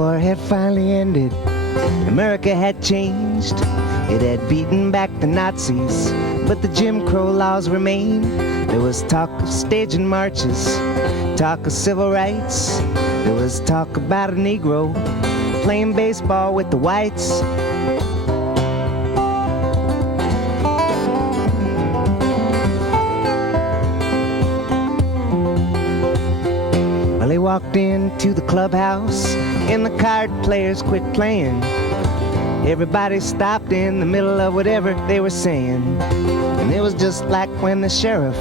war had finally ended. America had changed. It had beaten back the Nazis, but the Jim Crow laws remained. There was talk of staging marches, talk of civil rights. There was talk about a Negro playing baseball with the whites. Well, they walked into the clubhouse and the card players quit playing. Everybody stopped in the middle of whatever they were saying. And it was just like when the sheriff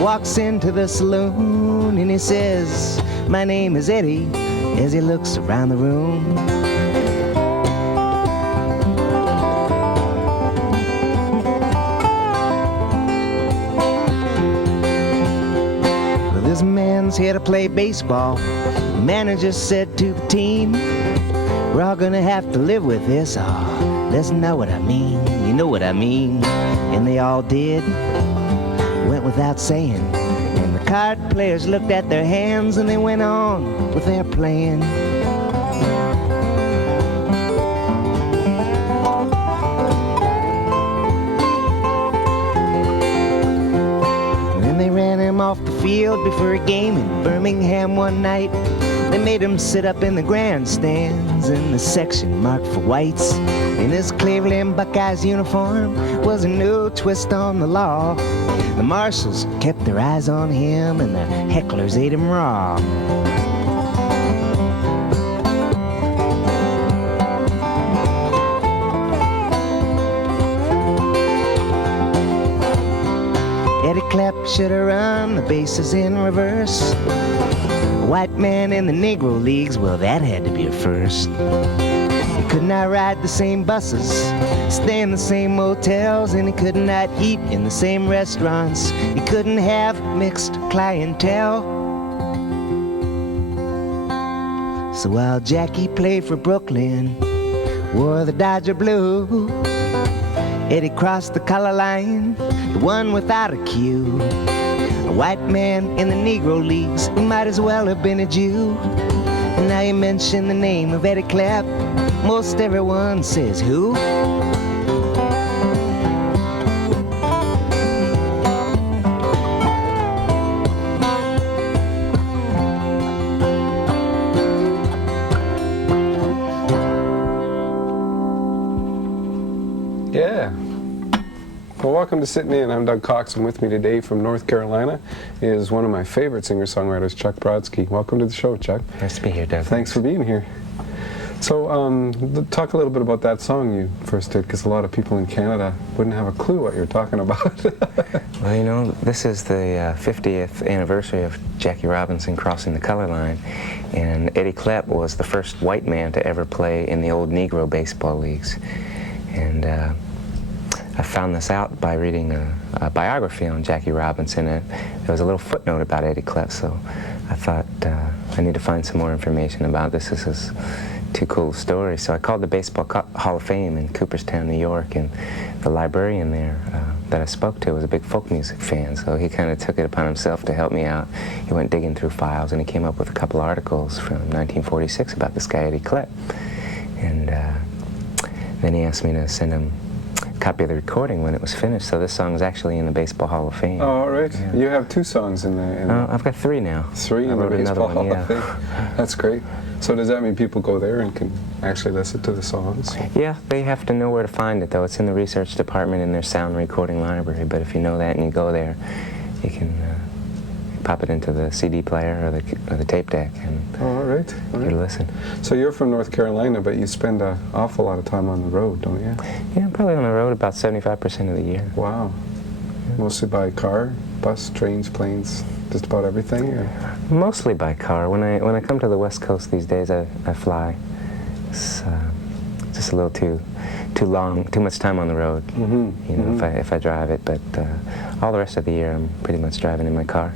walks into the saloon and he says, "My name is Eddie," as he looks around the room. Well, this man's here to play baseball. The manager said to the team, "We're all gonna have to live with this. Oh, that's not what I mean. You know what I mean." And they all did. Went without saying. And the card players looked at their hands and they went on with their plan. And then they ran him off the field before a game in Birmingham one night. They made him sit up in the grandstands in the section marked for whites. In his Cleveland Buckeyes uniform was a no twist on the law. The marshals kept their eyes on him and the hecklers ate him raw. Eddie Klepp should have run the bases in reverse. White man in the Negro leagues, well, that had to be a first. He could not ride the same buses, stay in the same motels, and he could not eat in the same restaurants. He couldn't have mixed clientele. So while Jackie played for Brooklyn, wore the Dodger blue, Eddie crossed the color line, the one without a Q. A white man in the Negro leagues, he might as well have been a Jew. And now you mention the name of Eddie Klepp, most everyone says, who? Yeah. Well, welcome to Sittin In. I'm Doug Cox, and with me today from North Carolina is one of my favorite singer-songwriters, Chuck Brodsky. Welcome to the show, Chuck. Nice to be here, Doug. Thanks for being here. So, talk a little bit about that song you first did, because a lot of people in Canada wouldn't have a clue what you're talking about. Well, you know, this is the 50th anniversary of Jackie Robinson crossing the color line, and Eddie Klepp was the first white man to ever play in the old Negro baseball leagues. And I found this out by reading a biography on Jackie Robinson, and there was a little footnote about Eddie Klepp, so I thought I need to find some more information about this. This is too cool a story. So I called the Baseball Hall of Fame in Cooperstown, New York, and the librarian there that I spoke to was a big folk music fan, so he kind of took it upon himself to help me out. He went digging through files, and he came up with a couple articles from 1946 about this guy Eddie Klepp. And then he asked me to send him a copy of the recording when it was finished, so this song is actually in the Baseball Hall of Fame. Oh, all right. Yeah. You have two songs in the... I've got three now. Three in the Baseball Hall of Fame. That's great. So does that mean people go there and can actually listen to the songs? Yeah, they have to know where to find it, though. It's in the research department in their sound recording library, but if you know that and you go there, you can pop it into the CD player or the tape deck and all right. you listen. So you're from North Carolina, but you spend an awful lot of time on the road, don't you? Yeah, I'm probably on the road about 75% of the year. Wow. Yeah. Mostly by car, bus, trains, planes, just about everything? Or? Mostly by car. When I come to the West Coast these days, I fly. It's just a little too much time on the road. Mm-hmm. You know, if I drive it. But all the rest of the year, I'm pretty much driving in my car.